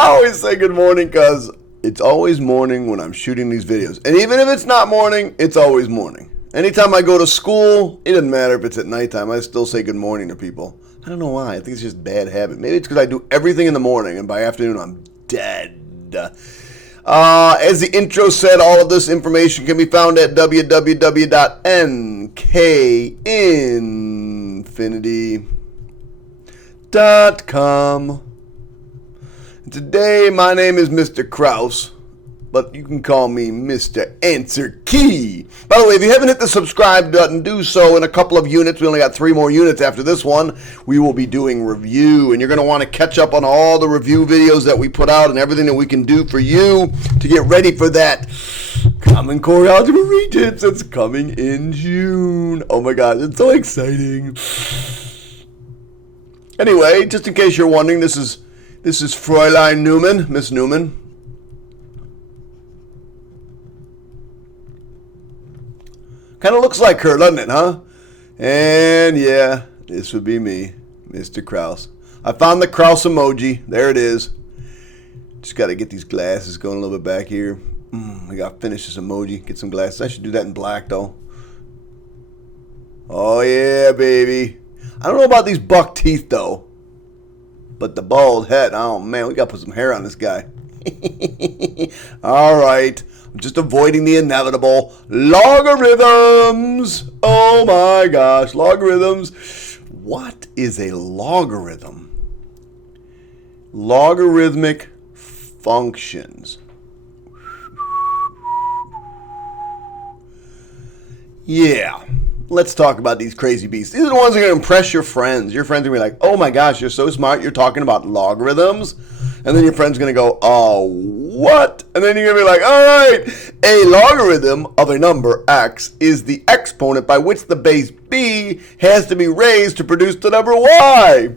I always say good morning because it's always morning when I'm shooting these videos. And even if it's not morning, it's always morning. Anytime I go to school, it doesn't matter if it's at nighttime, I still say good morning to people. I don't know why. I think it's just a bad habit. Maybe it's because I do everything in the morning and by afternoon I'm dead. As the intro said, all of this information can be found at www.nkinfinity.com. Today, my name is Mr. Krause, but you can call me Mr. Answer Key. By the way, if you haven't hit the subscribe button, do so in a couple of units. We only got 3 more units after this one. We will be doing review, and you're going to want to catch up on all the review videos that we put out and everything that we can do for you to get ready for that Common Core Algebra Regents that's coming in June. Oh my God, it's so exciting. Anyway, just in case you're wondering, this is Fräulein Newman, Miss Newman. Kind of looks like her, doesn't it, huh? And yeah, this would be me, Mr. Krause. I found the Krause emoji. There it is. Just got to get these glasses going a little bit back here. I got to finish this emoji, get some glasses. I should do that in black, though. Oh, yeah, baby. I don't know about these buck teeth, though. But the bald head, oh, man, we got to put some hair on this guy. All right. I'm just avoiding the inevitable. Logarithms! Oh my gosh, logarithms. What is a logarithm? Logarithmic functions. Yeah, let's talk about these crazy beasts. These are the ones that are going to impress your friends. Your friends are going to be like, oh my gosh, you're so smart, you're talking about logarithms? And then your friend's going to go, oh, what? And then you're going to be like, all right, a logarithm of a number x is the exponent by which the base b has to be raised to produce the number y.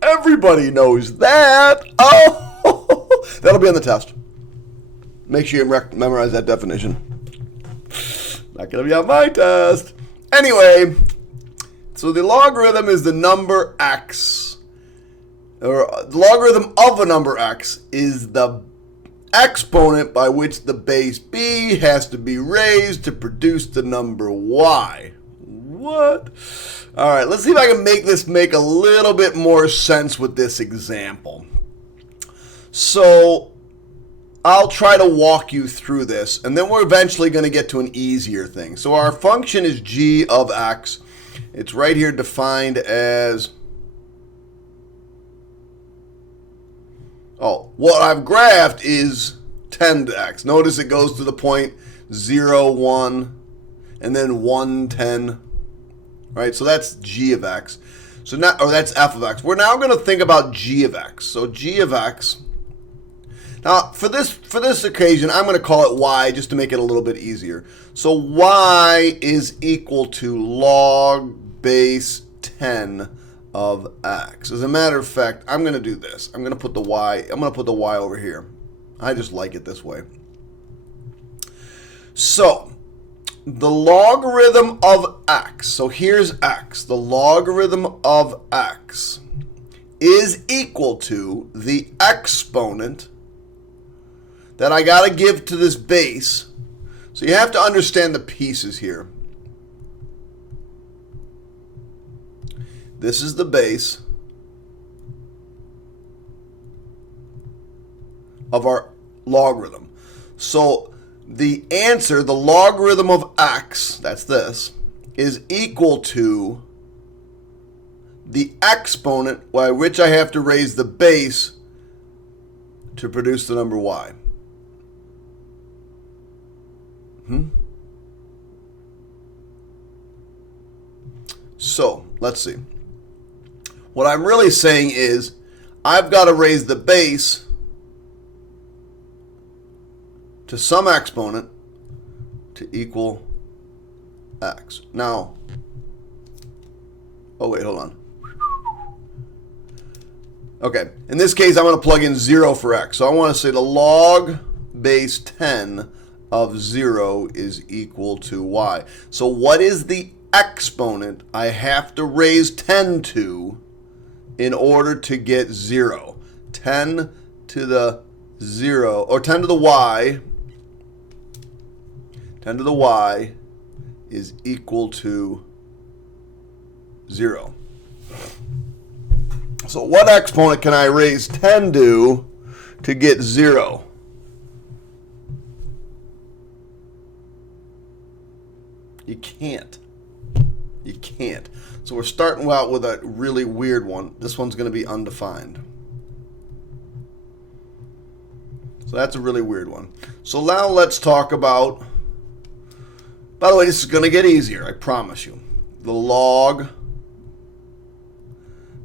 Everybody knows that. Oh, that'll be on the test. Make sure you memorize that definition. Not going to be on my test. Anyway, so the logarithm is the number x. Or the logarithm of a number x is the exponent by which the base b has to be raised to produce the number y. What? All right, let's see if I can make this make a little bit more sense with this example. So I'll try to walk you through this, and then we're eventually going to get to an easier thing. So our function is g of x. It's right here defined as... Oh, what I've graphed is 10 to x. Notice it goes to the point 0, 1, and then 1, 10. Right? So that's g of x. So now, or that's f of x. We're now going to think about g of x. So g of x. Now, for this occasion, I'm going to call it y just to make it a little bit easier. So y is equal to log base 10 of x. As a matter of fact, I'm going to do this. I'm going to put the y over here. I just like it this way. So, the logarithm of x. So here's x. The logarithm of x is equal to the exponent that I got to give to this base. So you have to understand the pieces here. This is the base of our logarithm. So the answer, the logarithm of x, that's this, is equal to the exponent by which I have to raise the base to produce the number y. So let's see. What I'm really saying is I've got to raise the base to some exponent to equal x. Now, oh wait, hold on. Okay, in this case I'm going to plug in 0 for x. So I want to say the log base 10 of 0 is equal to y. So what is the exponent I have to raise 10 to in order to get 0? 10 to the 0, or 10 to the y, 10 to the y is equal to 0. So what exponent can I raise 10 to get 0? You can't. You can't. So we're starting out with a really weird one. This one's going to be undefined. So that's a really weird one. So now let's talk about, by the way, this is going to get easier, I promise you. The log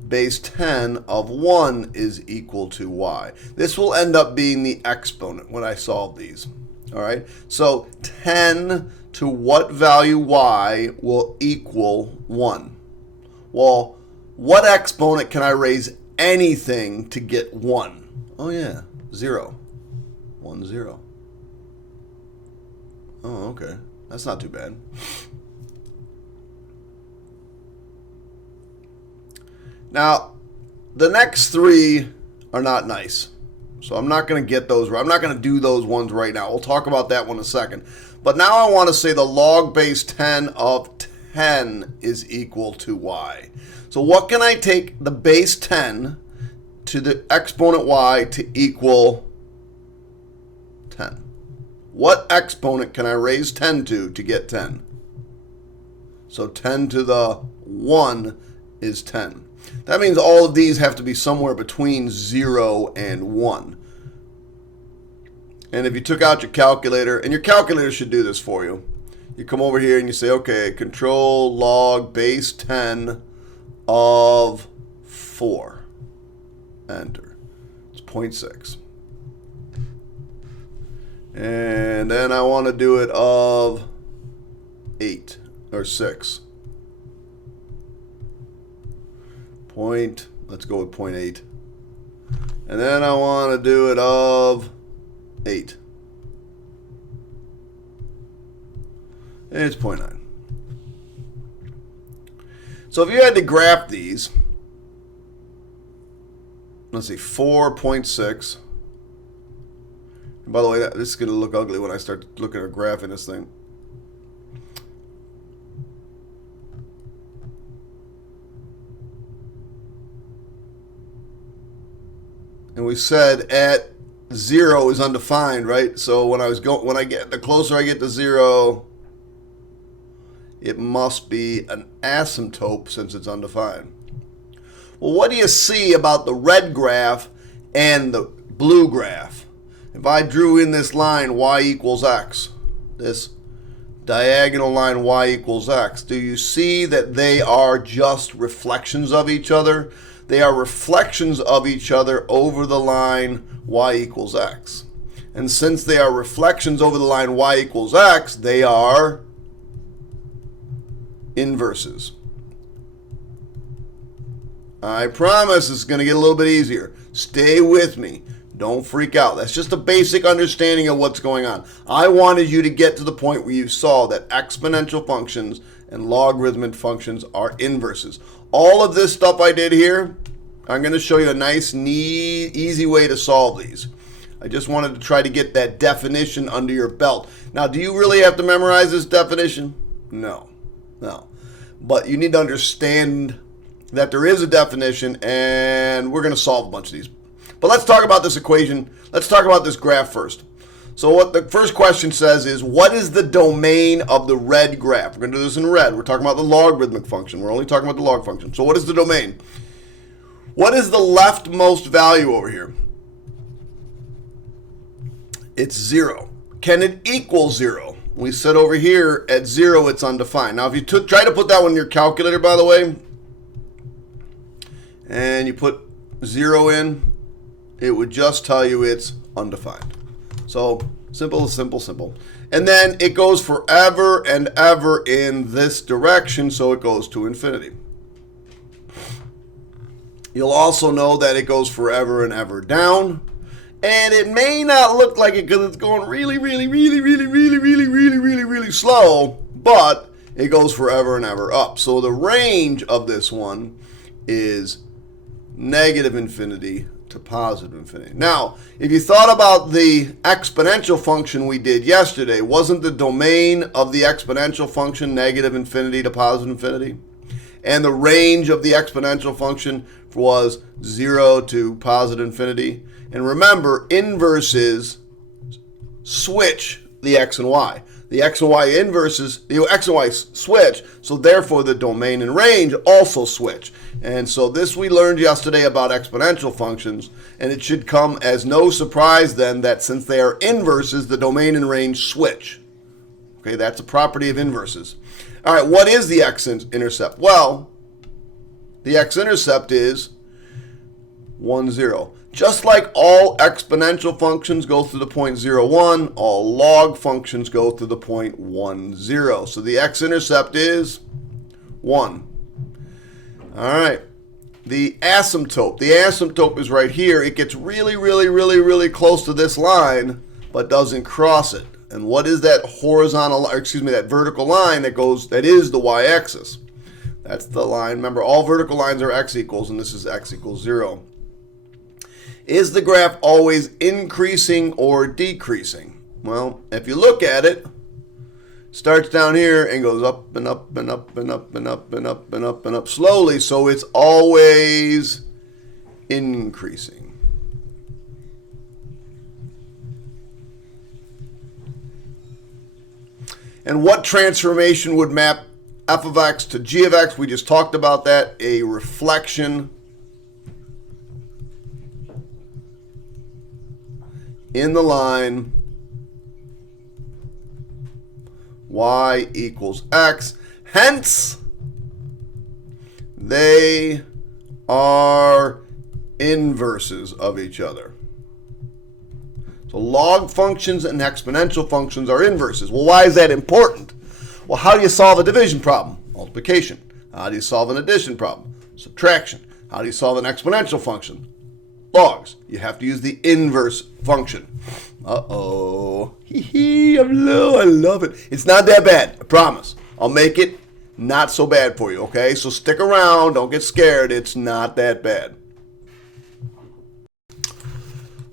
base 10 of 1 is equal to y. This will end up being the exponent when I solve these. All right? So 10 to what value y will equal 1? Well, what exponent can I raise anything to get 1? Oh, yeah, 0. 1, 0. Oh, okay. That's not too bad. Now, the next three are not nice. So I'm not going to get those. I'm not going to do those ones right now. We'll talk about that one in a second. But now I want to say the log base 10 of 10 is equal to y. So what can I take the base 10 to the exponent y to equal 10? What exponent can I raise 10 to get 10? So 10 to the 1 is 10. That means all of these have to be somewhere between 0 and 1. And if you took out your calculator, and your calculator should do this for you, you come over here and you say, okay, control log base 10 of 4. Enter. It's 0.6. And then I want to do it of 8 or 6. Let's go with 0.8. And then I want to do it of 8. And it's 0.9. So if you had to graph these, let's see, 4.6. And by the way, this is going to look ugly when I start looking at graphing this thing. And we said at 0 is undefined, right? So when the closer I get to 0, it must be an asymptote since it's undefined. Well, what do you see about the red graph and the blue graph? If I drew in this line y equals x, this diagonal line y equals x, do you see that they are just reflections of each other? They are reflections of each other over the line y equals x. And since they are reflections over the line y equals x, they are inverses. I promise it's going to get a little bit easier. Stay with me. Don't freak out. That's just a basic understanding of what's going on. I wanted you to get to the point where you saw that exponential functions and logarithmic functions are inverses. All of this stuff I did here, I'm going to show you a nice, neat, easy way to solve these. I just wanted to try to get that definition under your belt. Now, do you really have to memorize this definition? No. But you need to understand that there is a definition, and we're going to solve a bunch of these. But let's talk about this equation. Let's talk about this graph first. So what the first question says is, what is the domain of the red graph? We're going to do this in red. We're talking about the logarithmic function. We're only talking about the log function. So what is the domain? What is the leftmost value over here? It's 0. Can it equal 0? We said over here at 0 it's undefined. Now if you try to put that one in your calculator, by the way, and you put 0 in, it would just tell you it's undefined. So simple, simple, simple. And then it goes forever and ever in this direction, so it goes to infinity. You'll also know that it goes forever and ever down. And it may not look like it because it's going really, really, really, really, really, really, really, really, really slow, but it goes forever and ever up. So the range of this one is negative infinity to positive infinity. Now, if you thought about the exponential function we did yesterday, wasn't the domain of the exponential function negative infinity to positive infinity? And the range of the exponential function was 0 to positive infinity. And remember, inverses switch the x and y. The x and y inverses, the x and y switch, so therefore the domain and range also switch. And so this we learned yesterday about exponential functions, and it should come as no surprise then that since they are inverses, the domain and range switch. Okay, that's a property of inverses. All right, what is the x-intercept? Well, the x-intercept is 1, 0. Just like all exponential functions go through the point 0, 1, all log functions go through the point 1, 0. So the x-intercept is 1. All right. The asymptote. The asymptote is right here. It gets really, really, really, really close to this line, but doesn't cross it. And what is that horizontal, or excuse me, that vertical line that is the y-axis? That's the line. Remember, all vertical lines are x equals, and this is x equals 0. Is the graph always increasing or decreasing? Well, if you look at it, starts down here and goes up and up and up and up and up and up and up and up slowly, so it's always increasing. And what transformation would map f of x to g of x? We just talked about that, a reflection in the line y equals x. Hence, they are inverses of each other. So log functions and exponential functions are inverses. Well, why is that important? Well, how do you solve a division problem? Multiplication. How do you solve an addition problem? Subtraction. How do you solve an exponential function? Logs. You have to use the inverse function. Uh-oh. Hee-hee, I'm low. I love it. It's not that bad. I promise. I'll make it not so bad for you, okay? So stick around. Don't get scared. It's not that bad.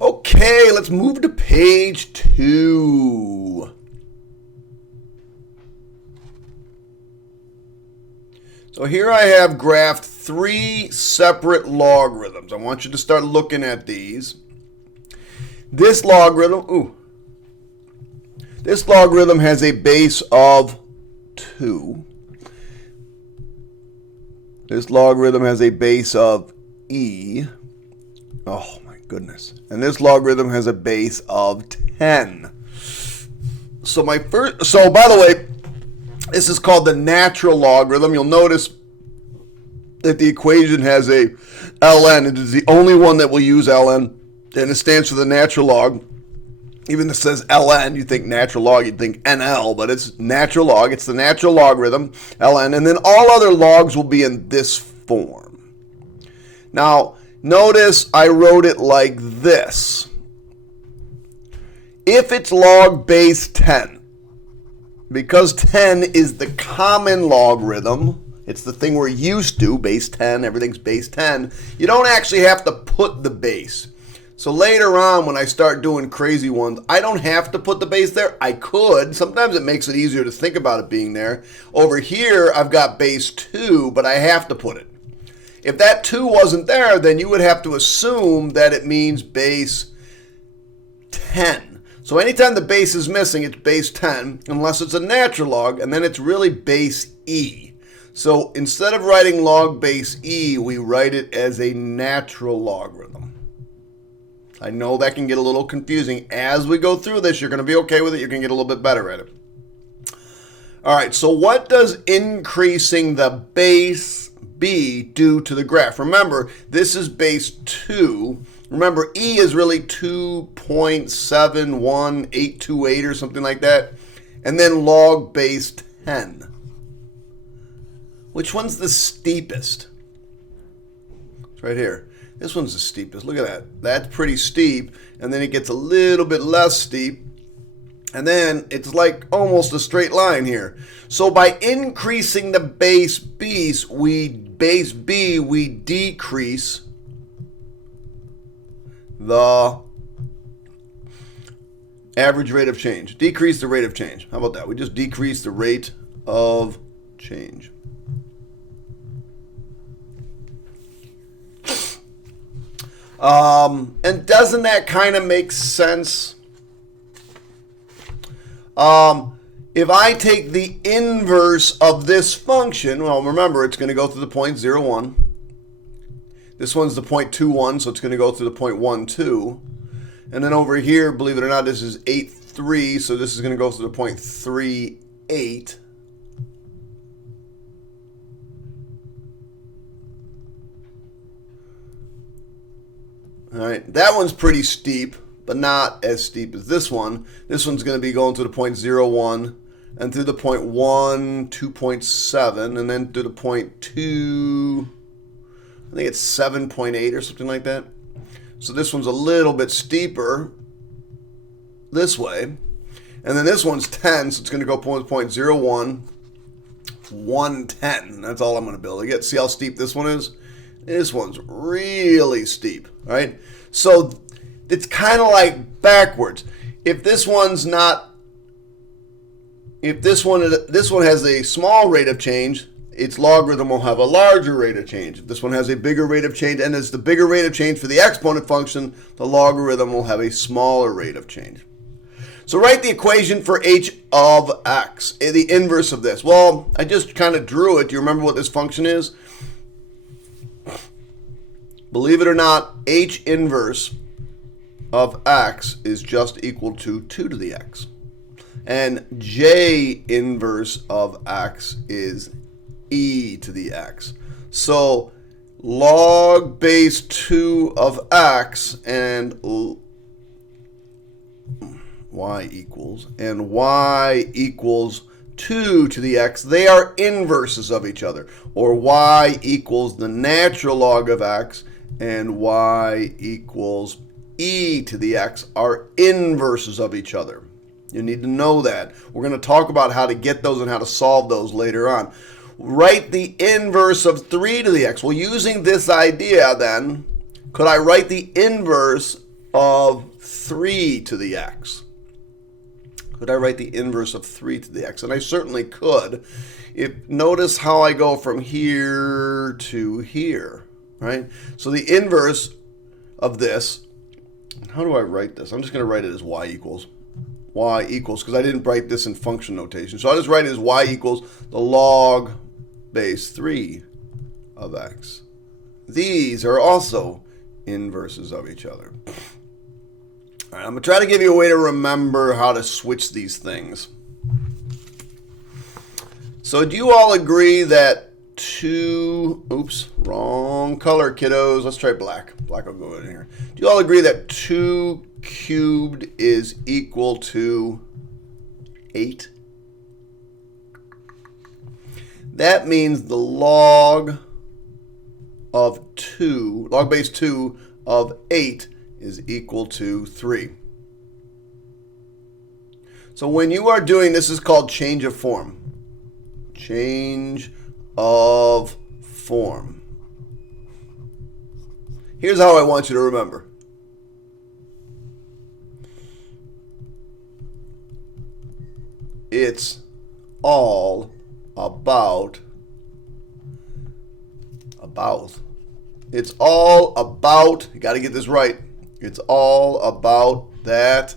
Okay, let's move to page 2. So here I have graphed 3 separate logarithms. I want you to start looking at these. This logarithm has a base of 2. This logarithm has a base of e. Oh my goodness. And this logarithm has a base of 10. So by the way, this is called the natural logarithm. You'll notice that the equation has a ln. It is the only one that will use ln, and it stands for the natural log. Even if it says ln, you think natural log, you'd think nl, but it's natural log. It's the natural logarithm, ln, and then all other logs will be in this form. Now, notice I wrote it like this. If it's log base 10, because 10 is the common logarithm, it's the thing we're used to, base 10, everything's base 10, you don't actually have to put the base. So later on when I start doing crazy ones, I don't have to put the base there. I could. Sometimes it makes it easier to think about it being there. Over here, I've got base 2, but I have to put it. If that 2 wasn't there, then you would have to assume that it means base 10. So anytime the base is missing, it's base 10, unless it's a natural log, and then it's really base e. So instead of writing log base e, we write it as a natural logarithm. I know that can get a little confusing. As we go through this, you're going to be okay with it. You're going to get a little bit better at it. All right, so what does increasing the base b do to the graph? Remember, this is base 2. Remember, e is really 2.71828 or something like that. And then log base 10. Which one's the steepest? It's right here. This one's the steepest. Look at that. That's pretty steep. And then it gets a little bit less steep. And then it's like almost a straight line here. So by increasing the base b, we decrease the average rate of change. Decrease the rate of change. How about that? We just decrease the rate of change. And doesn't that kind of make sense? If I take the inverse of this function, well, remember, it's going to go through the point 0, 1. This one's the point 2, 1, so it's going to go through the point 1, 2. And then over here, believe it or not, this is 8, 3, so this is going to go through the point 3, 8. All right, that one's pretty steep, but not as steep as this one. This one's going to be going to the point 0, 1, and through the point 1, 2.7, and then to the point 2, I think it's 7.8 or something like that. So this one's a little bit steeper this way. And then this one's 10, so it's going to go point 0, 1, 110. That's all I'm going to build. You see how steep this one is? This one's really steep, right? So it's kind of like backwards. If this one's not, if this one has a small rate of change, its logarithm will have a larger rate of change. If this one has a bigger rate of change, and it's the bigger rate of change for the exponent function, the logarithm will have a smaller rate of change. So write the equation for h of x, the inverse of this. Well, I just kind of drew it. Do you remember what this function is? Believe it or not, h inverse of x is just equal to 2 to the x. And j inverse of x is e to the x. So log base 2 of x and y equals 2 to the x, they are inverses of each other. Or y equals the natural log of x and y equals e to the x are inverses of each other. You need to know that. We're going to talk about how to get those and how to solve those later on. Write the inverse of 3 to the x. Well, using this idea then, could I write the inverse of 3 to the x? Could I write the inverse of 3 to the x? And I certainly could. Notice how I go from here to here, right? So the inverse of this, how do I write this? I'm just going to write it as y equals, because I didn't write this in function notation. So I'll just write it as y equals the log base 3 of x. These are also inverses of each other. All right, I'm going to try to give you a way to remember how to switch these things. So do you all agree that oops, wrong color, kiddos. Let's try black. Black will go in here. Do you all agree that 2 cubed is equal to 8? That means the log base 2 of 8 is equal to 3. So when you are doing this, is called change of form. Change of form. Here's how I want you to remember. It's all about. It's all about, you got to get this right. It's all about that.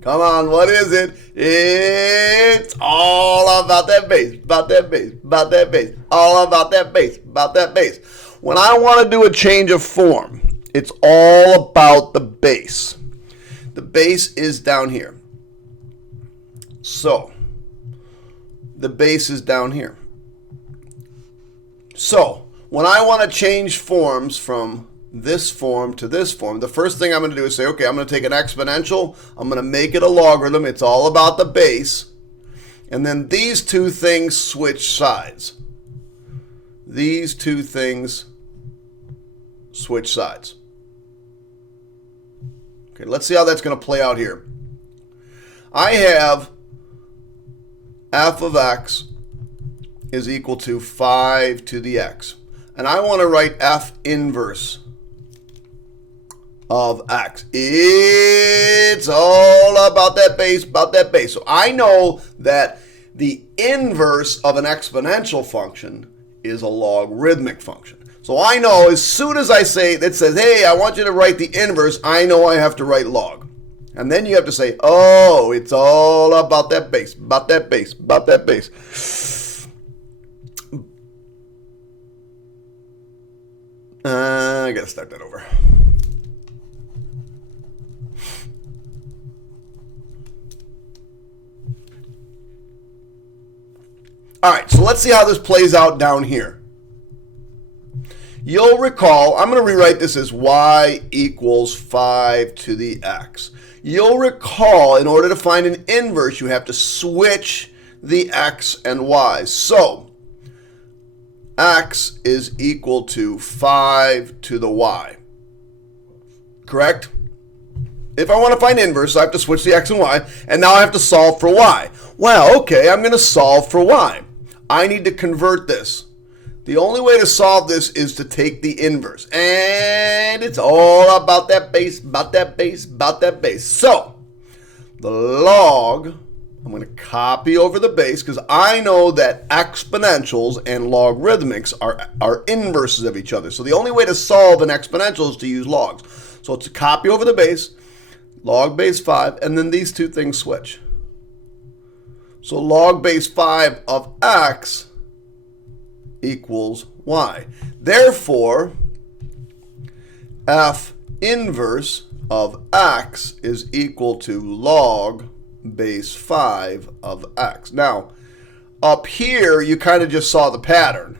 Come on, what is it? It's all about that base, about that base, about that base, all about that base, about that base. When I want to do a change of form, it's all about the base. The base is down here. So, the base is down here. So, when I want to change forms from this form to this form, the first thing I'm going to do is say, okay, I'm going to take an exponential, I'm going to make it a logarithm, it's all about the base, and then these two things switch sides. These two things switch sides. Okay, let's see how that's going to play out here. I have f of x is equal to 5 to the x. And I want to write f inverse of x. It's all about that base, about that base. So I know that the inverse of an exponential function is a logarithmic function. So I know as soon as I say that says, hey, I want you to write the inverse, I know I have to write log. And then you have to say, oh, it's all about that base, about that base, about that base. I got to start that over. All right, so let's see how this plays out down here. You'll recall, I'm going to rewrite this as y equals 5 to the x. You'll recall, in order to find an inverse, you have to switch the x and y. So, x is equal to 5 to the y. Correct? If I want to find inverse, I have to switch the x and y, and now I have to solve for y. Well, okay, I'm going to solve for y. I need to convert this. The only way to solve this is to take the inverse. And it's all about that base, about that base, about that base. So, the log, I'm going to copy over the base because I know that exponentials and logarithmics are inverses of each other. So the only way to solve an exponential is to use logs. So it's a copy over the base, log base 5, and then these two things switch. So log base 5 of x equals y. Therefore, f inverse of x is equal to log base 5 of x. Now, up here, you kind of just saw the pattern.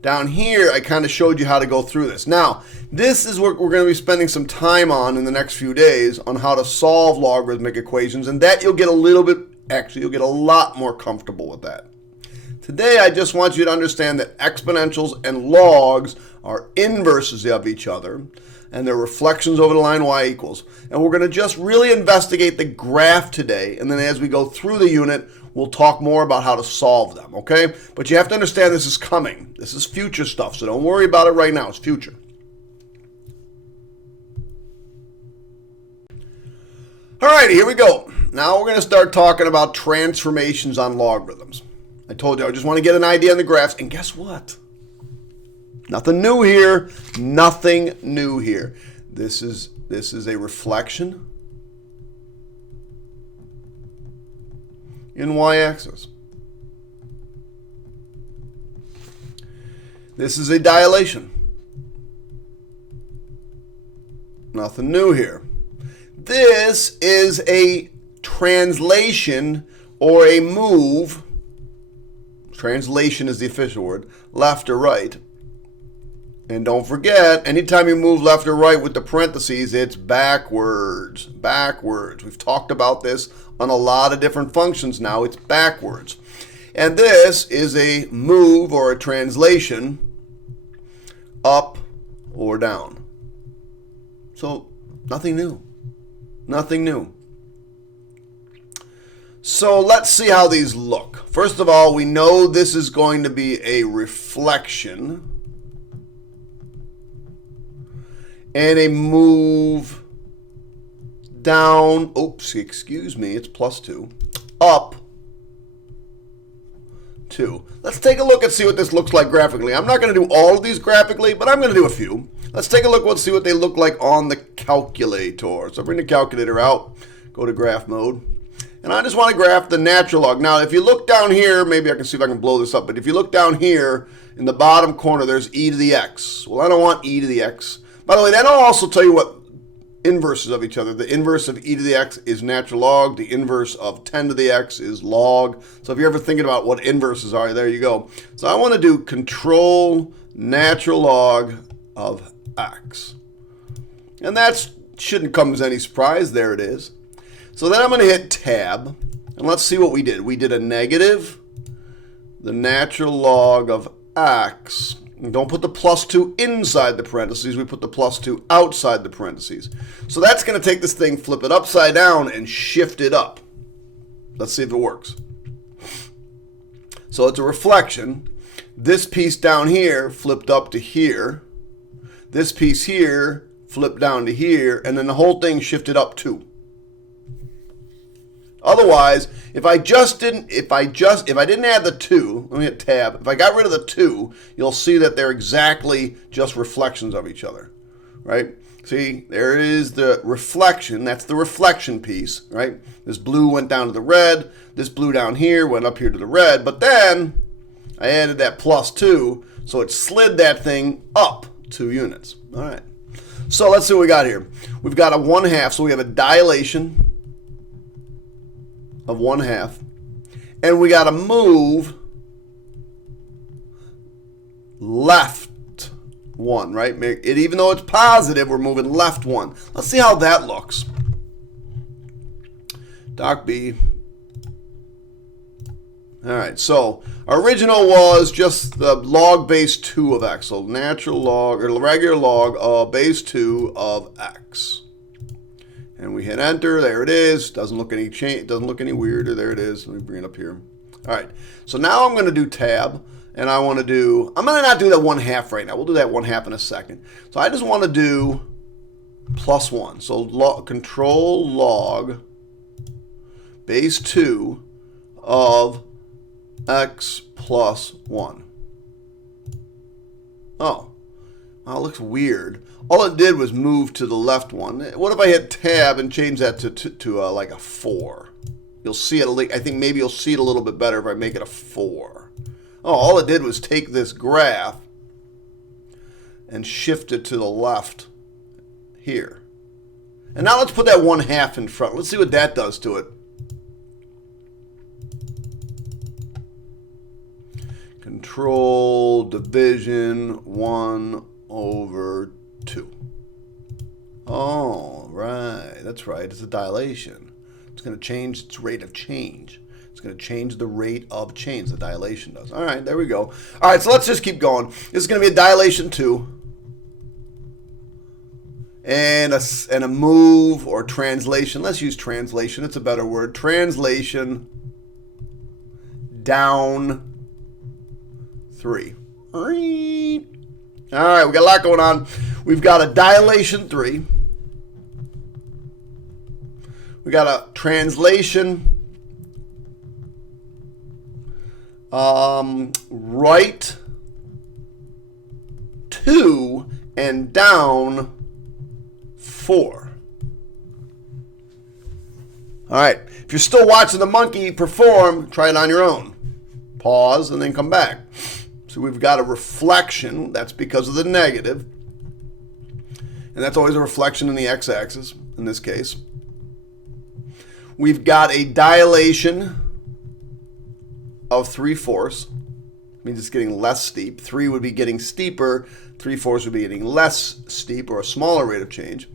Down here, I kind of showed you how to go through this. Now, this is what we're going to be spending some time on in the next few days on how to solve logarithmic equations, and that you'll get a little bit, actually, you'll get a lot more comfortable with that. Today, I just want you to understand that exponentials and logs are inverses of each other, and they're reflections over the line y equals. And we're going to just really investigate the graph today, and then as we go through the unit, we'll talk more about how to solve them, okay? But you have to understand this is coming. This is future stuff, so don't worry about it right now. It's future. All righty, here we go. Now we're going to start talking about transformations on logarithms. I told you I just want to get an idea on the graphs, and guess what? Nothing new here. Nothing new here. This is a reflection in y-axis. This is a dilation. Nothing new here. This is a translation or a move. Translation is the official word, left or right. And don't forget, anytime you move left or right with the parentheses, it's backwards. Backwards. We've talked about this on a lot of different functions now. It's backwards. And this is a move or a translation up or down. So, nothing new. Nothing new. So let's see how these look. First of all, we know this is going to be a reflection and a move down, oops, excuse me, it's +2, up 2. Let's take a look and see what this looks like graphically. I'm not going to do all of these graphically, but I'm going to do a few. Let's take a look and see what they look like on the calculator. So bring the calculator out, go to graph mode. And I just want to graph the natural log. Now, if you look down here, maybe I can see if I can blow this up, but if you look down here in the bottom corner, there's e to the x. Well, I don't want e to the x. By the way, that'll also tell you what inverses of each other. The inverse of e to the x is natural log. The inverse of 10 to the x is log. So if you're ever thinking about what inverses are, there you go. So I want to do control natural log of x. And that shouldn't come as any surprise. There it is. So then I'm going to hit tab, and let's see what we did. We did a negative, the natural log of x. And don't put the +2 inside the parentheses. We put the +2 outside the parentheses. So that's going to take this thing, flip it upside down, and shift it up. Let's see if it works. So it's a reflection. This piece down here flipped up to here. This piece here flip down to here, and then the whole thing shifted up 2. Otherwise, if I didn't add the 2, let me hit tab. If I got rid of the 2, you'll see that they're exactly just reflections of each other, right? See, there is the reflection. That's the reflection piece, right? This blue went down to the red. This blue down here went up here to the red. But then I added that +2, so it slid that thing up 2 units. All right. So let's see what we got here. We've got a 1/2, so we have a dilation of 1/2. And we got to move left 1, right? Even though it's positive, we're moving left 1. Let's see how that looks. Doc B. All right, so our original was just the log base 2 of x. So natural log, or regular log of base 2 of x. And we hit enter. There it is. Doesn't look any weirder. There it is. Let me bring it up here. All right, so now I'm going to do tab. And I'm going to not do that 1/2 right now. We'll do that 1/2 in a second. So I just want to do +1. So control log base 2 of x plus 1. Oh, well, it looks weird. All it did was move to the left one. What if I hit tab and change that to like a 4? You'll see it. I think maybe you'll see it a little bit better if I make it a 4. Oh, all it did was take this graph and shift it to the left here. And now let's put that 1/2 in front. Let's see what that does to it. Control division 1/2. Oh, right. That's right. It's a dilation. It's going to change its rate of change. It's going to change the rate of change. The dilation does. All right, there we go. All right, so let's just keep going. This is going to be a dilation 2. And a move or translation. Let's use translation. It's a better word. Translation down 3. All right, we got a lot going on. We've got a dilation 3. We got a translation right 2 and down 4. All right. If you're still watching the monkey perform, try it on your own. Pause and then come back. So we've got a reflection. That's because of the negative. And that's always a reflection in the x-axis in this case. We've got a dilation of 3/4. Means it's getting less steep. 3 would be getting steeper. 3/4 would be getting less steep, or a smaller rate of change.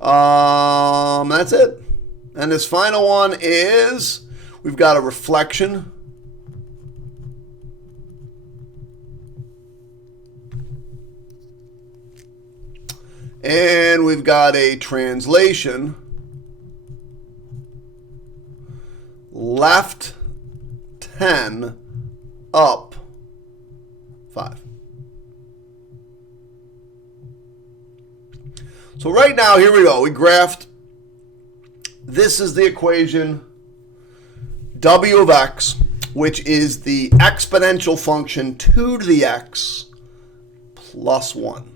That's it. And this final one is we've got a reflection and we've got a translation left 10 up 5. So right now, here we go. We graphed. This is the equation w of x, which is the exponential function 2 to the x plus 1.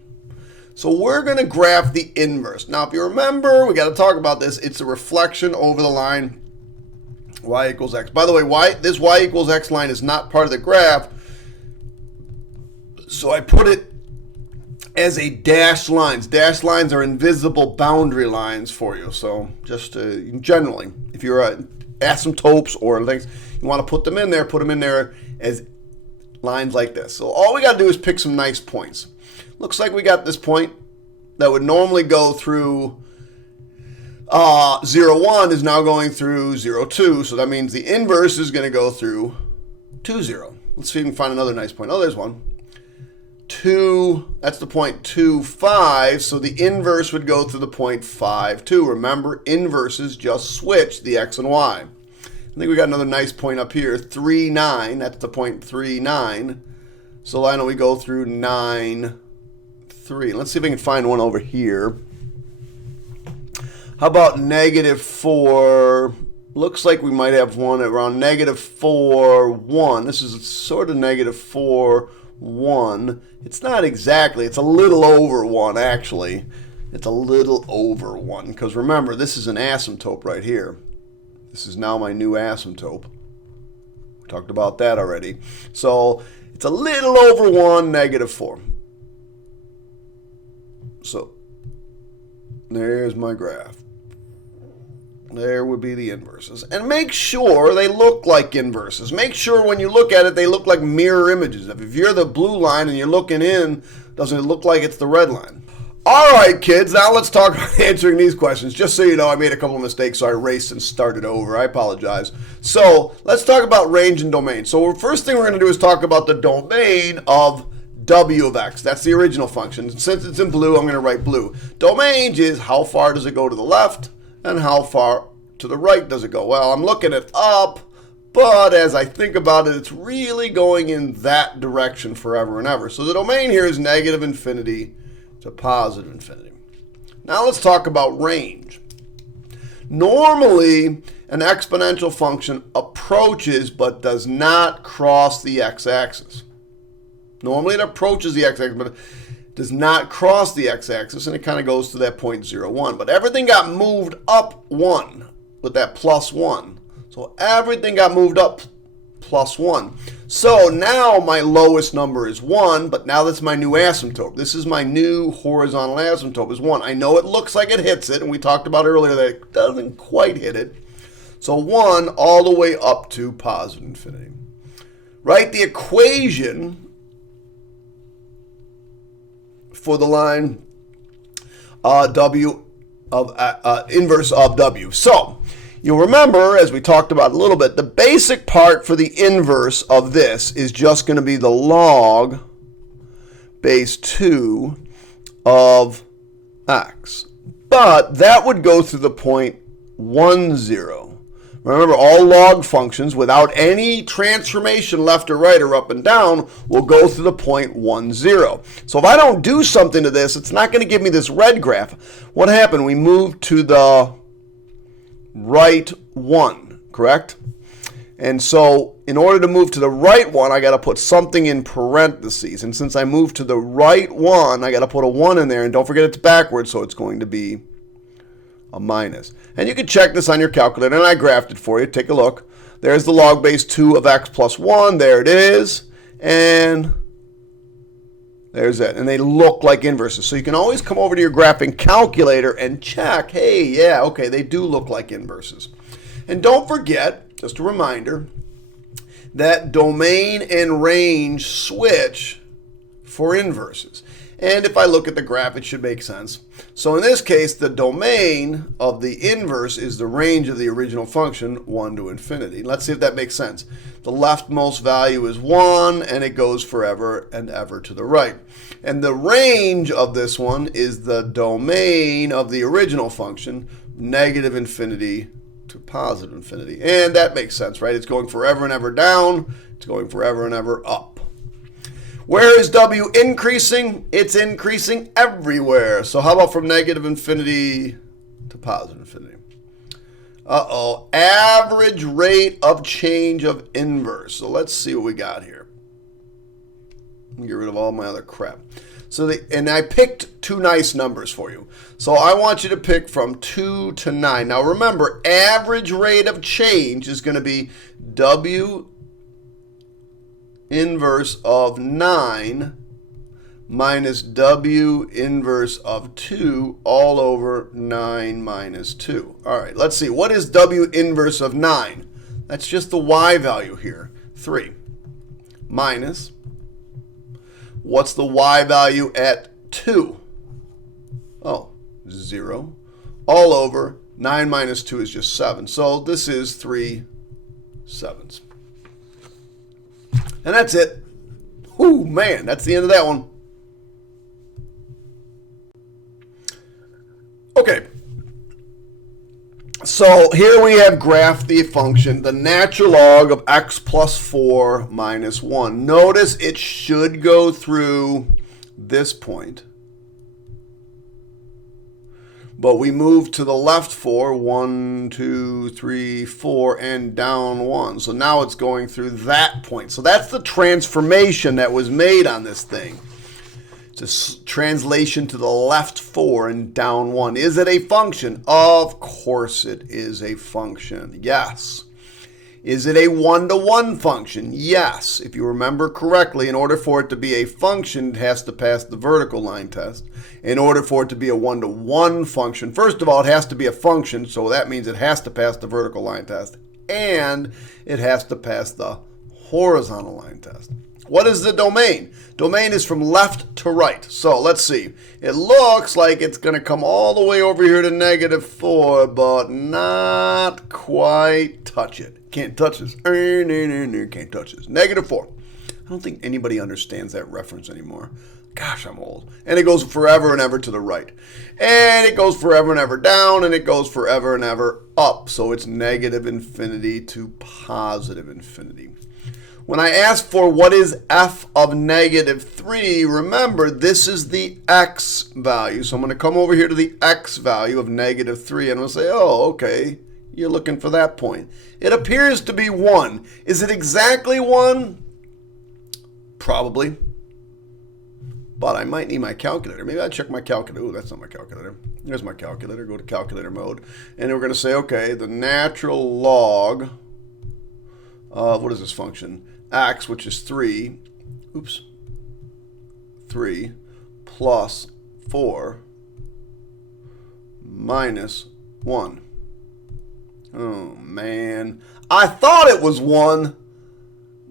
So we're going to graph the inverse. Now, if you remember, we got to talk about this. It's a reflection over the line y equals x. By the way, this y equals x line is not part of the graph, so I put it as a dashed lines. Dashed lines are invisible boundary lines for you. So just generally, if you're asymptotes or things, you want to put them in there as lines like this. So all we got to do is pick some nice points. Looks like we got this point that would normally go through 0, 1 is now going through 0, 2. So that means the inverse is going to go through 2, 0. Let's see if we can find another nice point. Oh, there's one. 2, that's the point 2, 5. So the inverse would go through the point 5, 2. Remember, inverses just switch the x and y. I think we got another nice point up here. 3, 9. That's the point 3, 9. So why don't we go through 9, 3. Let's see if I can find one over here. How about negative 4? Looks like we might have one around negative 4, 1. This is sort of negative 4, 1. It's not exactly. It's a little over 1, actually. It's a little over 1. Because remember, this is an asymptote right here. This is now my new asymptote. We talked about that already. So it's a little over 1, negative 4. So there's my graph. There would be the inverses. And make sure they look like inverses. Make sure when you look at it, they look like mirror images. If you're the blue line and you're looking in, doesn't it look like it's the red line? All right, kids, now let's talk about answering these questions. Just so you know, I made a couple of mistakes, so I erased and started over. I apologize. So let's talk about range and domain. So first thing we're going to do is talk about the domain of w of x. That's the original function. Since it's in blue, I'm going to write blue. Domain is how far does it go to the left and how far to the right does it go. Well, I'm looking at up, but as I think about it, it's really going in that direction forever and ever. So the domain here is negative infinity to positive infinity. Now let's talk about range. Normally, an exponential function approaches but does not cross the x-axis. Normally it approaches the x-axis, but it does not cross the x-axis, and it kind of goes to that point 0, 1. But everything got moved up 1 with that plus 1. So everything got moved up plus 1. So now my lowest number is 1, but now that's my new asymptote. This is my new horizontal asymptote is 1. I know it looks like it hits it, and we talked about earlier that it doesn't quite hit it. So 1 all the way up to positive infinity. Write the equation for the line w of inverse of w. So you'll remember, as we talked about a little bit, the basic part for the inverse of this is just going to be the log base 2 of x. But that would go through the point 1, 0. Remember, all log functions without any transformation left or right or up and down will go through the point 1, 0. So if I don't do something to this, it's not going to give me this red graph. What happened? We moved to the right 1, correct? And so in order to move to the right 1, I got to put something in parentheses. And since I moved to the right 1, I got to put a 1 in there. And don't forget it's backwards, so it's going to be a minus. And you can check this on your calculator, and I graphed it for you. Take a look. There's the log base 2 of x plus 1. There it is. And there's it. And they look like inverses. So you can always come over to your graphing calculator and check, hey, yeah, okay, they do look like inverses. And don't forget, just a reminder, that domain and range switch for inverses. And if I look at the graph, it should make sense. So in this case, the domain of the inverse is the range of the original function, 1 to infinity. Let's see if that makes sense. The leftmost value is 1, and it goes forever and ever to the right. And the range of this one is the domain of the original function, negative infinity to positive infinity. And that makes sense, right? It's going forever and ever down. It's going forever and ever up. Where is w increasing? It's increasing everywhere. So how about from negative infinity to positive infinity? Uh-oh, average rate of change of inverse. So let's see what we got here. Get rid of all my other crap. So and I picked two nice numbers for you. So I want you to pick from 2 to 9. Now remember, average rate of change is going to be w inverse of 9 minus w inverse of 2 all over 9 minus 2. All right, let's see. What is w inverse of 9? That's just the y value here, 3. Minus, what's the y value at 2? Oh, 0. All over 9 minus 2 is just 7. So this is 3 7s. And that's it. Ooh, man, that's the end of that one. Okay. So here we have graphed the function, the natural log of x plus 4 minus 1. Notice it should go through this point. But we move to the left 4, 1, 2, 3, 4, and down 1. So now it's going through that point. So that's the transformation that was made on this thing. It's a translation to the left 4 and down 1. Is it a function? Of course it is a function. Yes. Is it a one-to-one function? Yes. If you remember correctly, in order for it to be a function, it has to pass the vertical line test. In order for it to be a one-to-one function, first of all, it has to be a function, so that means it has to pass the vertical line test, and it has to pass the horizontal line test. What is the domain? Domain is from left to right. So let's see. It looks like it's going to come all the way over here to -4, but not quite touch it. Can't touch this. Can't touch this. -4. I don't think anybody understands that reference anymore. Gosh, I'm old. And it goes forever and ever to the right. And it goes forever and ever down, and it goes forever and ever up. So it's -infinity to +infinity. When I ask for what is f of -3, remember this is the x value. So I'm going to come over here to the x value of -3, and I'm going to say, oh, okay, you're looking for that point. It appears to be 1. Is it exactly 1? Probably. But I might need my calculator. Maybe I'll check my calculator. Ooh, that's not my calculator. There's my calculator. Go to calculator mode. And we're going to say, okay, the natural log of, what is this function? X, which is 3, 3 plus 4 minus 1. Oh, man. I thought it was 1,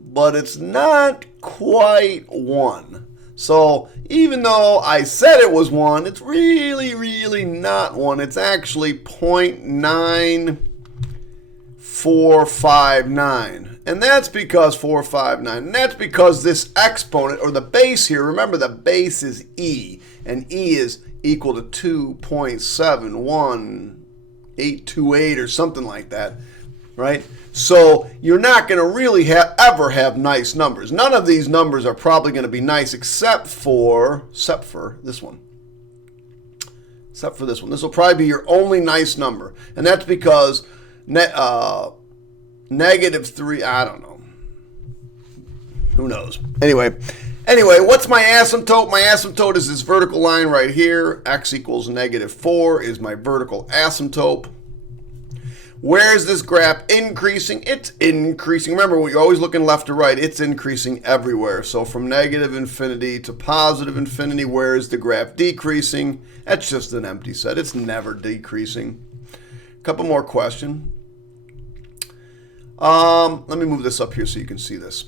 but it's not quite 1. So even though I said it was 1, it's really not 1. It's actually 0.9459. And that's because 459. And that's because this exponent, or the base here, remember the base is e. And e is equal to 2.71828 or something like that, right? So you're not going to really ever have nice numbers. None of these numbers are probably going to be nice except for this one. Except for this one. This will probably be your only nice number. And that's because -3, I don't know. Who knows? Anyway, what's my asymptote? My asymptote is this vertical line right here. X equals -4 is my vertical asymptote. Where is this graph increasing? It's increasing. Remember, when you're always looking left to right, it's increasing everywhere. So from -infinity to +infinity, where is the graph decreasing? That's just an empty set. It's never decreasing. A couple more questions. Let me move this up here so you can see this.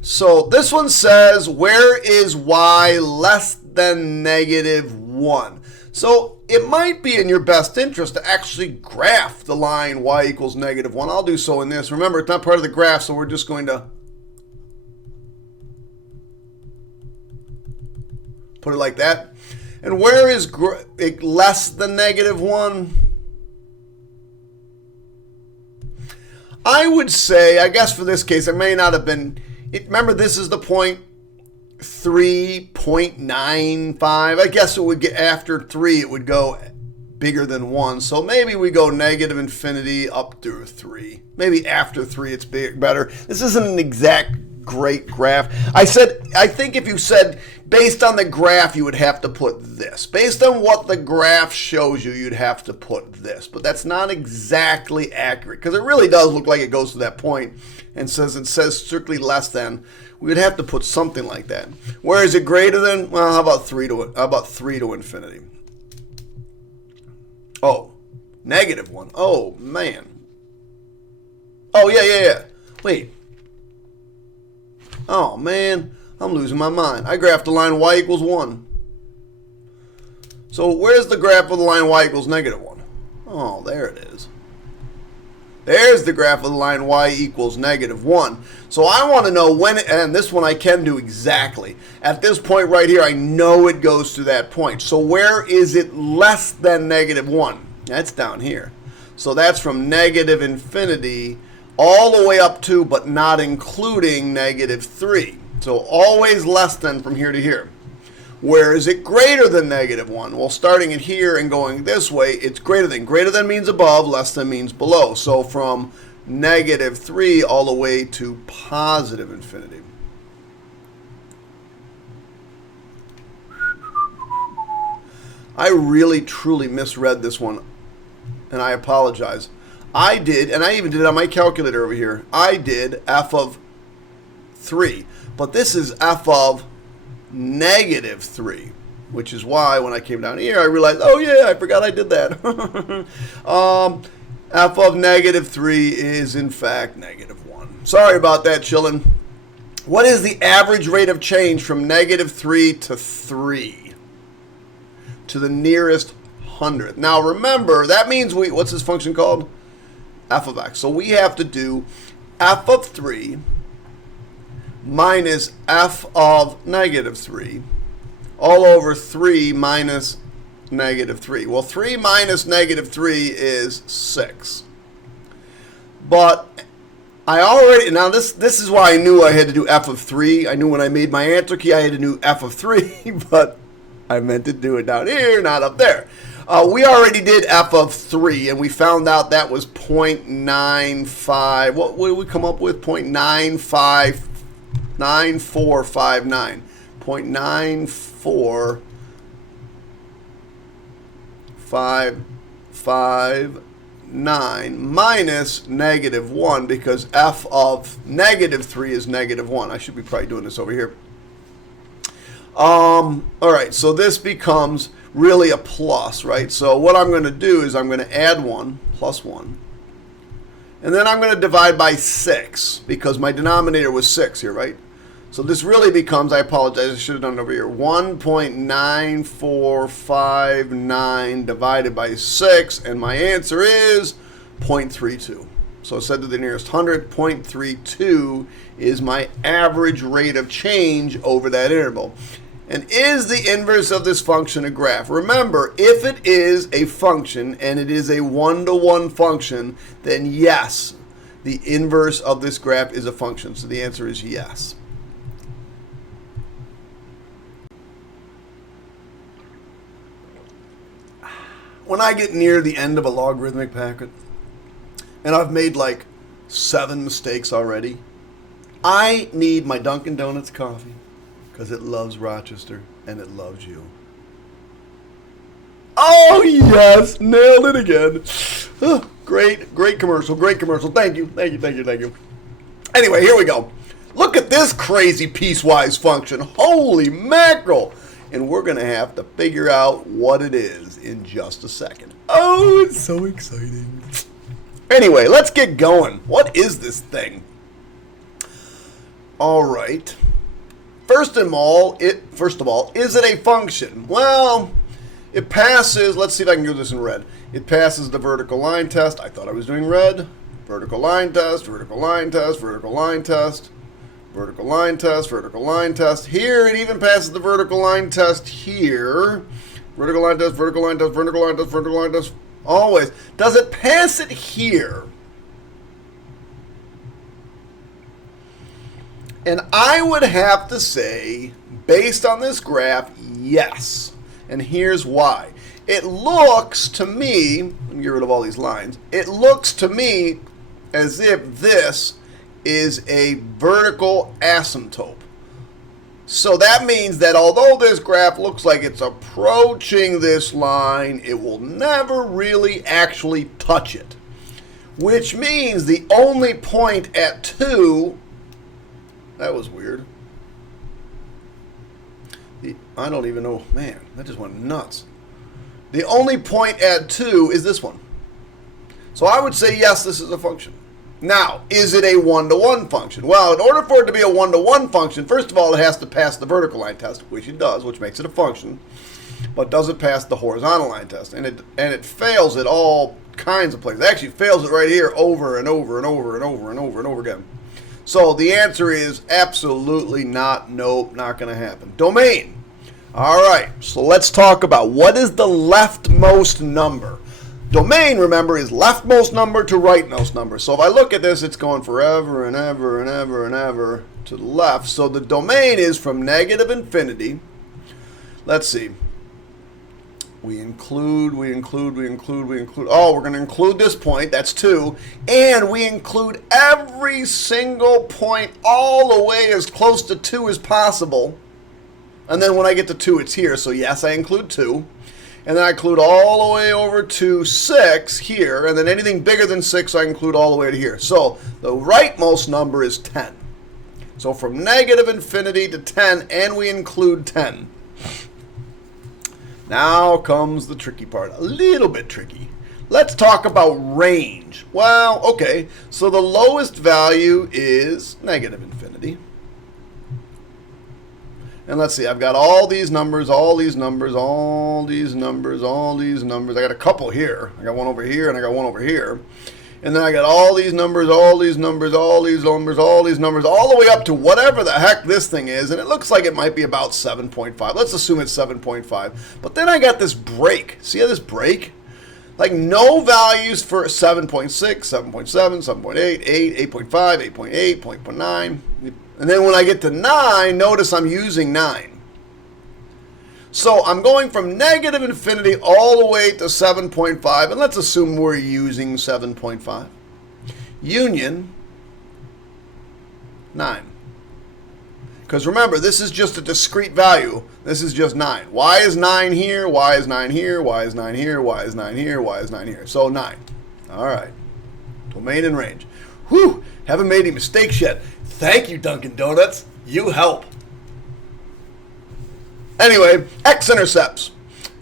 So this one says, where is y less than -1? So it might be in your best interest to actually graph the line y equals -1. I'll do so in this. Remember, it's not part of the graph, so we're just going to put it like that. And where is less than -1? I would say, I guess for this case, it may not have been, remember this is the point 3.95. I guess it would get, after 3, it would go bigger than 1. So maybe we go -infinity up through 3. Maybe after 3 it's better. This isn't an exact great graph. I think if you said based on the graph, you would have to put this. Based on what the graph shows you, you'd have to put this. But that's not exactly accurate because it really does look like it goes to that point and it says strictly less than. We would have to put something like that. Where is it greater than? Well, how about 3 to infinity? Oh, -1. Oh, man. Oh, yeah. Wait. Oh, man, I'm losing my mind. I graphed the line y equals 1. So where's the graph of the line y equals -1? Oh, there it is. There's the graph of the line y equals -1. So I want to know when, and this one I can do exactly. At this point right here, I know it goes to that point. So where is it less than -1? That's down here. So that's from -infinity all the way up to, but not including -3. So always less than from here to here. Where is it greater than -1? Well, starting it here and going this way, it's greater than. Greater than means above, less than means below. So from -3 all the way to positive infinity. I really, truly misread this one, and I apologize. I did, and I even did it on my calculator over here, I did f of 3. But this is f of -3, which is why when I came down here, I realized, oh yeah, I forgot I did that. F of -3 is in fact -1. Sorry about that, chillin'. What is the average rate of change from -3 to 3 to the nearest hundredth? Now remember, that means what's this function called? F of x. So we have to do f of 3 minus f of -3 all over 3 minus -3. Well, 3 minus -3 is 6. But I already, now this is why I knew I had to do f of 3. I knew when I made my answer key I had to do f of 3, but I meant to do it down here, not up there. We already did f of 3, and we found out that was 0.95. What did we come up with? 0.9459. 0.9459 minus -1, because f of -3 is -1. I should be probably doing this over here. All right, so this becomes really a plus, right? So what I'm going to do is I'm going to add 1, plus 1. And then I'm going to divide by 6, because my denominator was 6 here, right? So this really becomes, I apologize, I should have done it over here, 1.9459 divided by 6, and my answer is 0.32. So said to the nearest hundredth, 0.32 is my average rate of change over that interval. And is the inverse of this function a graph? Remember, if it is a function and it is a one-to-one function, then yes, the inverse of this graph is a function. So the answer is yes. When I get near the end of a logarithmic packet, and I've made like 7 mistakes already, I need my Dunkin' Donuts coffee, because it loves Rochester and it loves you. Oh yes, nailed it again. Oh, great commercial, great commercial. Thank you. Anyway, here we go. Look at this crazy piecewise function. Holy mackerel. And we're going to have to figure out what it is in just a second. Oh, it's so exciting. Anyway, let's get going. What is this thing? All right. First of all, is it a function? Well, it passes, let's see if I can do this in red. It passes the vertical line test. I thought I was doing red. Vertical line test, vertical line test, vertical line test, vertical line test, vertical line test. Here, it even passes the vertical line test here. Vertical line test, vertical line test, vertical line test, vertical line test. Always. Does it pass it here? And I would have to say, based on this graph, yes. And here's why. It looks to me, let me get rid of all these lines. It looks to me as if this is a vertical asymptote. So that means that although this graph looks like it's approaching this line, it will never really actually touch it. Which means the only point at 2, that was weird. I don't even know, man, that just went nuts. The only point at 2 is this one. So I would say yes, this is a function. Now, is it a one-to-one function? Well, in order for it to be a one-to-one function, first of all, it has to pass the vertical line test, which it does, which makes it a function. But does it pass the horizontal line test? And it fails at all kinds of places. It actually fails it right here over and over and over and over and over and over again. So the answer is absolutely not, nope, not going to happen. Domain. All right, so let's talk about what is the leftmost number. Domain, remember, is leftmost number to rightmost number. So if I look at this, it's going forever and ever and ever and ever to the left. So the domain is from negative infinity let's see. We include. Oh, we're going to include this point. That's 2. And we include every single point all the way as close to 2 as possible. And then when I get to 2, it's here. So yes, I include 2. And then I include all the way over to 6 here. And then anything bigger than 6, I include all the way to here. So the rightmost number is 10. So from negative infinity to 10, and we include 10. Now comes the tricky part, a little bit tricky. Let's talk about range. Well, okay, so the lowest value is negative infinity. And let's see, I've got all these numbers, all these numbers, all these numbers, all these numbers. I got a couple here. I got one over here, and I got one over here. And then I got all these numbers, all these numbers, all these numbers, all these numbers, all the way up to whatever the heck this thing is. And it looks like it might be about 7.5. Let's assume it's 7.5. But then I got this break. See how this break? Like no values for 7.6, 7.7, 7.8, 8, 8.5, 8.8, 8.9. And then when I get to 9, notice I'm using 9. So I'm going from negative infinity all the way to 7.5, and let's assume we're using 7.5. Union 9. Because remember, this is just a discrete value. This is just 9. Why is 9 here? Why is 9 here? Why is 9 here? Why is 9 here? Why is 9 here? So 9. All right. Domain and range. Whew. Haven't made any mistakes yet. Thank you, Dunkin' Donuts. You help. Anyway, x-intercepts.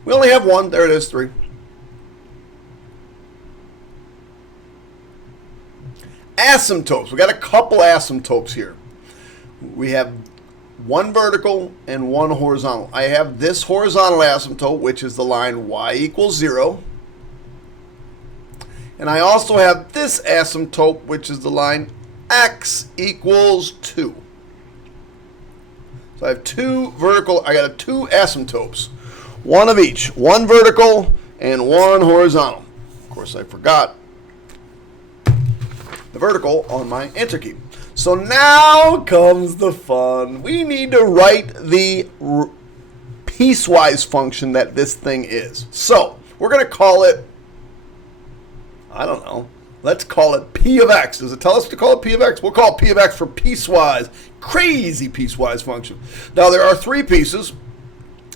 We only have one. There it is, 3. Asymptotes. We got a couple asymptotes here. We have one vertical and one horizontal. I have this horizontal asymptote, which is the line y equals 0. And I also have this asymptote, which is the line x equals 2. So I have I got 2 asymptotes. One of each. One vertical and one horizontal. Of course, I forgot the vertical on my answer key. So now comes the fun. We need to write the piecewise function that this thing is. So we're going to call it, I don't know, let's call it P of X. Does it tell us to call it P of X? We'll call it P of X for piecewise. Crazy piecewise function. Now there are 3 pieces,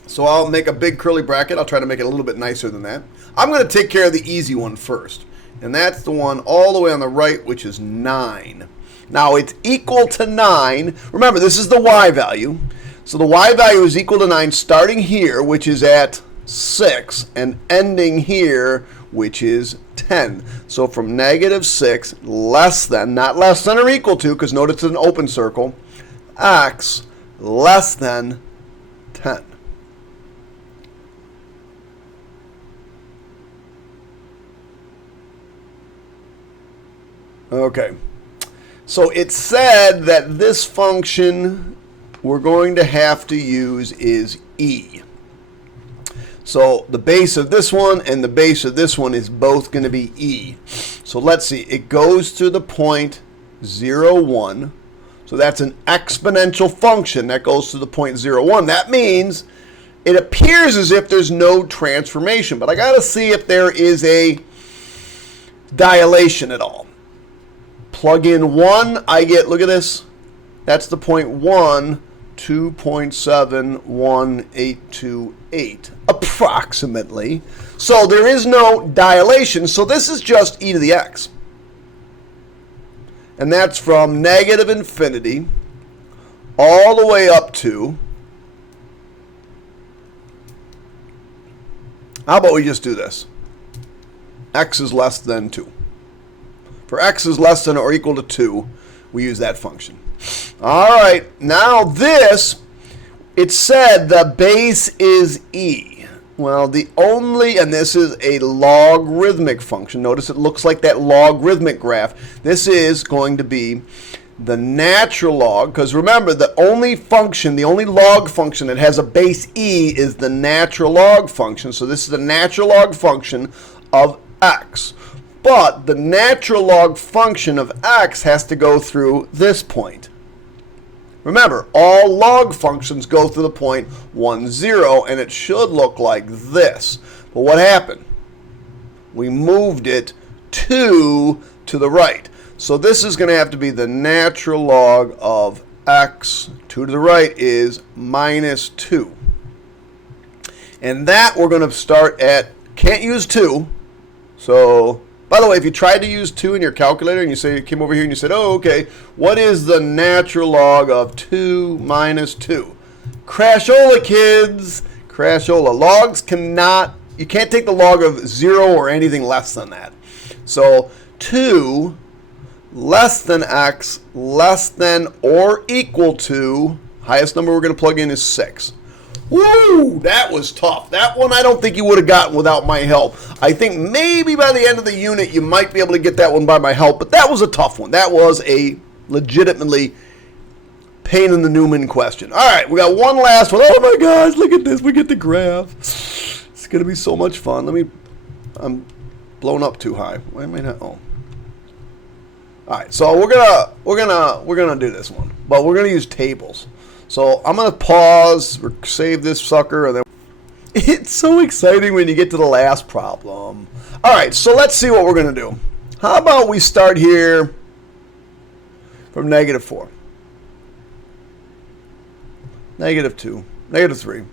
so I'll make a big curly bracket. I'll try to make it a little bit nicer than that. I'm going to take care of the easy one first, and that's the one all the way on the right, which is 9. Now it's equal to 9. Remember, this is the y value. So the y value is equal to 9 starting here, which is at 6, and ending here, which is 10. So from negative 6, less than, not less than or equal to, because notice it's an open circle, x less than 10. Okay. So it said that this function we're going to have to use is e. So the base of this one and the base of this one is both going to be e. So let's see. It goes to the point 0, 1. So that's an exponential function that goes to the point 0, 1. That means it appears as if there's no transformation. But I got to see if there is a dilation at all. Plug in 1, I get, look at this, that's the point 1, 2.71828, approximately. So there is no dilation, so this is just e to the x. And that's from negative infinity all the way up to, how about we just do this? X is less than 2. For x is less than or equal to 2, we use that function. All right, now this, it said the base is e. Well, the only, and this is a logarithmic function. Notice it looks like that logarithmic graph. This is going to be the natural log, because remember, the only function, the only log function that has a base e is the natural log function. So this is the natural log function of x. But the natural log function of x has to go through this point. Remember, all log functions go through the point 1, 0, and it should look like this. But what happened? We moved it 2 to the right. So this is going to have to be the natural log of x. 2 to the right is minus 2. And that we're going to start at, can't use 2. So, by the way, if you tried to use 2 in your calculator and you came over here and you said, oh, okay, what is the natural log of 2 minus 2? Crashola, kids. Crashola. Logs cannot, you can't take the log of 0 or anything less than that. So 2 less than x less than or equal to, highest number we're going to plug in is 6. Woo! That was tough. That one I don't think you would have gotten without my help. I think maybe by the end of the unit you might be able to get that one by my help, but that was a tough one. That was a legitimately pain in the Newman question. All right, we got one last one. Oh my gosh, look at this. We get the graph. It's going to be so much fun. I'm blown up too high. Why am I not? Oh. All right, so we're gonna do this one, but we're gonna use tables. So I'm gonna pause, save this sucker, and then it's so exciting when you get to the last problem. All right, so let's see what we're gonna do. How about we start here from -4, -2, -3,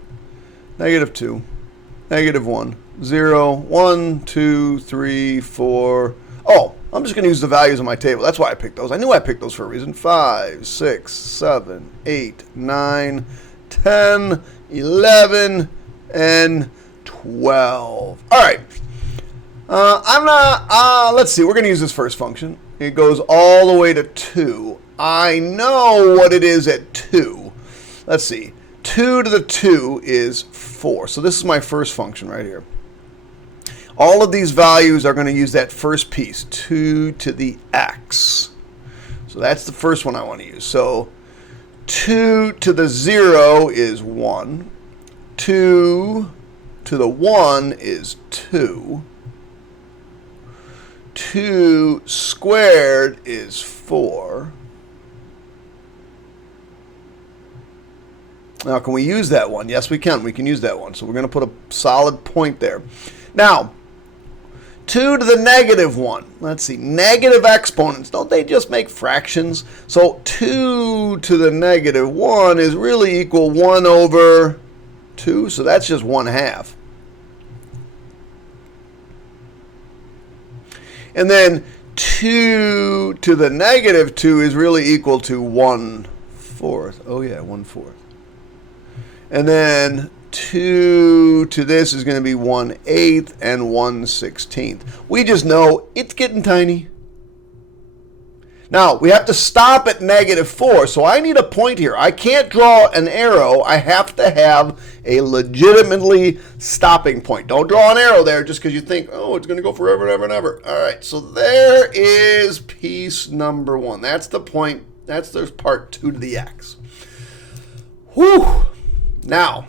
-2, -1, 0, 1, 2, 3, 4. Oh, I'm just going to use the values on my table. That's why I picked those. I knew I picked those for a reason. 5, 6, 7, 8, 9, 10, 11, and 12. All right. Let's see. We're going to use this first function. It goes all the way to 2. I know what it is at 2. Let's see. 2 to the 2 is 4. So this is my first function right here. All of these values are going to use that first piece, 2 to the x. So that's the first one I want to use. So 2 to the 0 is 1. 2 to the 1 is 2. 2 squared is 4. Now, can we use that one? Yes, we can. We can use that one. So we're going to put a solid point there. Now, 2 to the -1. Let's see. Negative exponents. Don't they just make fractions? So 2 to the -1 is really equal 1 over 2. So that's just 1/2. And then 2 to the -2 is really equal to 1/4. Oh, yeah, 1/4. And then 2 to this is going to be 1/8 and 1/16. We just know it's getting tiny. Now, we have to stop at -4, so I need a point here. I can't draw an arrow. I have to have a legitimately stopping point. Don't draw an arrow there just because you think, oh, it's going to go forever and ever and ever. All right, so there is piece number 1. That's the point. That's there's part 2 to the x. Whew. Now,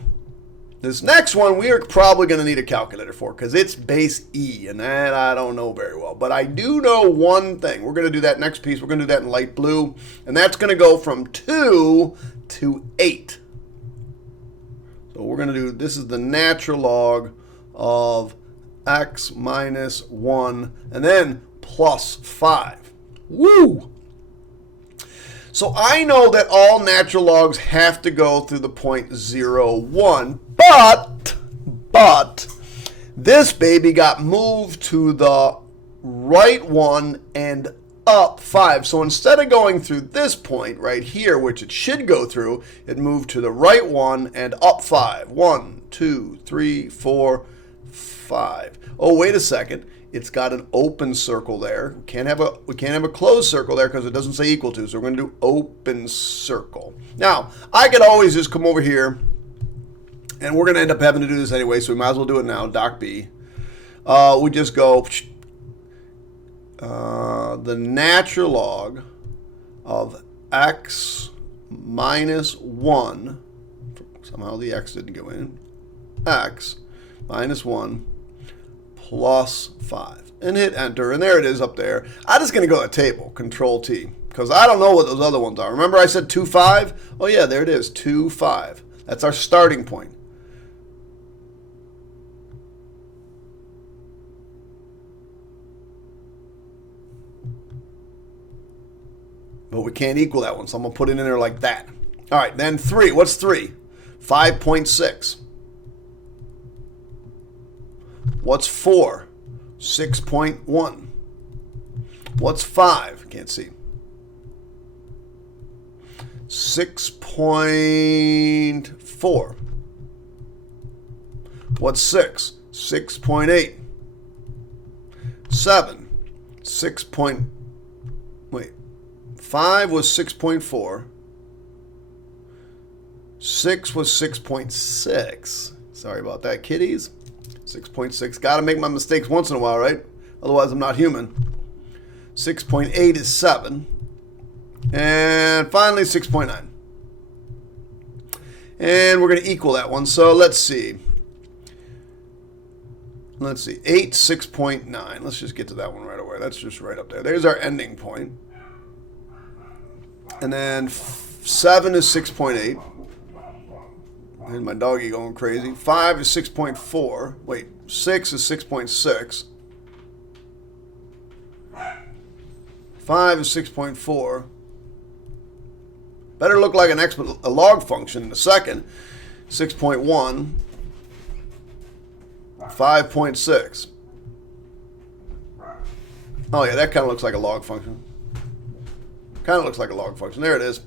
this next one we are probably going to need a calculator for because it's base E, and that I don't know very well. But I do know one thing. We're going to do that next piece. We're going to do that in light blue, and that's going to go from 2 to 8. So we're going to do, this is the natural log of x minus 1, and then plus 5. Woo! So I know that all natural logs have to go through the point 0, 1, but this baby got moved to the right 1 and up 5. So instead of going through this point right here, which it should go through, it moved to the right 1 and up 5. 1, 2, 3, 4, 5. Oh, wait a second. It's got an open circle there. We can't have a closed circle there because it doesn't say equal to. So we're going to do open circle. Now, I could always just come over here, and we're going to end up having to do this anyway, so we might as well do it now. Doc B. We just go the natural log of x minus 1. Somehow the x didn't go in. X minus 1 plus 5. And hit enter. And there it is up there. I'm just going to go to the table. Control T. because I don't know what those other ones are. Remember I said 2, 5? Oh, yeah, there it is, 2, 5. That's our starting point. But we can't equal that one, so I'm going to put it in there like that. All right, then 3. What's 3? 5.6. What's 4? 6.1. What's 5? Can't see. 6.4. What's 6? 6.8. 7. 5 was 6.4. 6 was 6.6. Sorry about that, kiddies. 6.6. Got to make my mistakes once in a while, right? Otherwise, I'm not human. 6.8 is 7. And finally, 6.9. And we're going to equal that one. So let's see. 8, 6.9. Let's just get to that one right away. That's just right up there. There's our ending point. And then 7 is 6.8. Here's my doggy going crazy. 5 is 6.4. Wait, 6 is 6.6. 5 is 6.4. Better look like a log function in a second. 6.1. 5.6. Oh, yeah, that kind of looks like a log function. Kind of looks like a log function. There it is.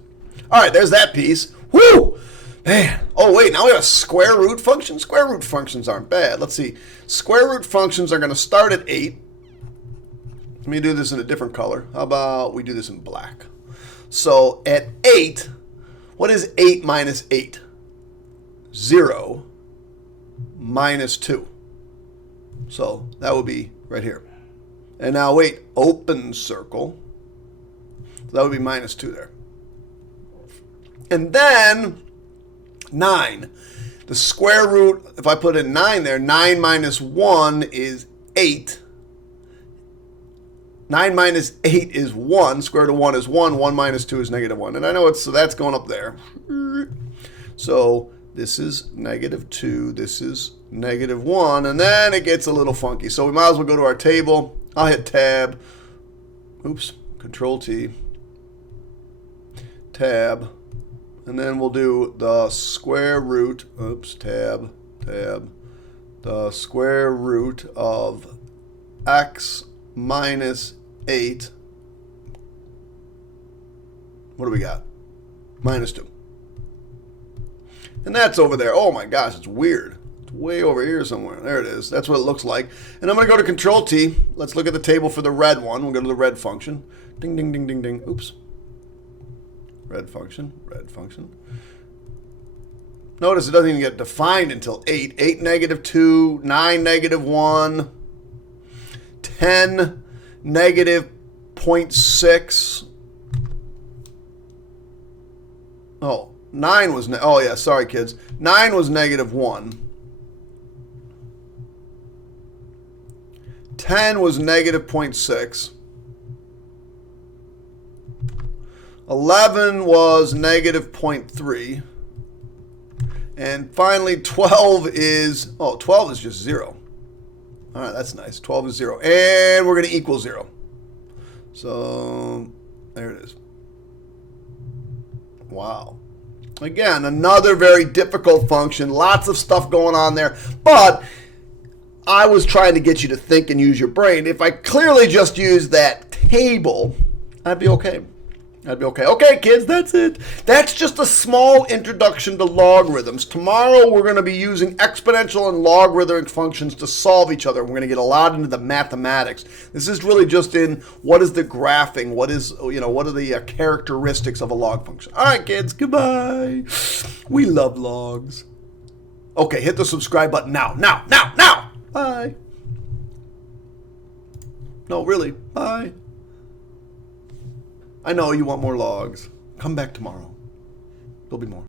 All right, there's that piece. Woo! Man. Oh, wait, now we have a square root function? Square root functions aren't bad. Let's see. Square root functions are going to start at 8. Let me do this in a different color. How about we do this in black? So at 8, what is 8 minus 8? 0 minus 2. So that would be right here. And now wait, open circle. So that would be minus 2 there. And then 9. The square root, if I put in 9 there, 9 minus 1 is 8. 9 minus 8 is 1. Square root of 1 is 1. 1 minus 2 is negative 1. And I know it's, so that's going up there. So this is negative 2. This is negative 1. And then it gets a little funky. So we might as well go to our table. I'll hit tab. Oops. Control T. Tab. And then we'll do the square root. Oops. Tab. Tab. The square root of x minus 8. What do we got? Minus 2. And that's over there. Oh my gosh, it's weird. It's way over here somewhere. There it is. That's what it looks like. And I'm going to go to Control T. Let's look at the table for the red one. We'll go to the red function. Ding, ding, ding, ding, ding. Oops. Red function. Red function. Notice it doesn't even get defined until 8. 8 negative 2. 9 negative 1. 10 negative 0.6. Oh, 9 was, oh yeah, sorry kids. 9 was negative 1. 10 was negative 0.6. 11 was negative 0.3. And finally 12 is, oh, 12 is just 0. All right, that's nice. 12 is 0. And we're going to equal 0. So there it is. Wow. Again, another very difficult function. Lots of stuff going on there. But I was trying to get you to think and use your brain. If I clearly just use that table, I'd be okay. I'd be okay. Okay, kids, that's it. That's just a small introduction to logarithms. Tomorrow, we're going to be using exponential and logarithmic functions to solve each other. We're going to get a lot into the mathematics. This is really just in what is the graphing, what is, what are the characteristics of a log function. All right, kids, goodbye. We love logs. Okay, hit the subscribe button now, now, now, now. Bye. No, really, bye. I know you want more logs. Come back tomorrow. There'll be more.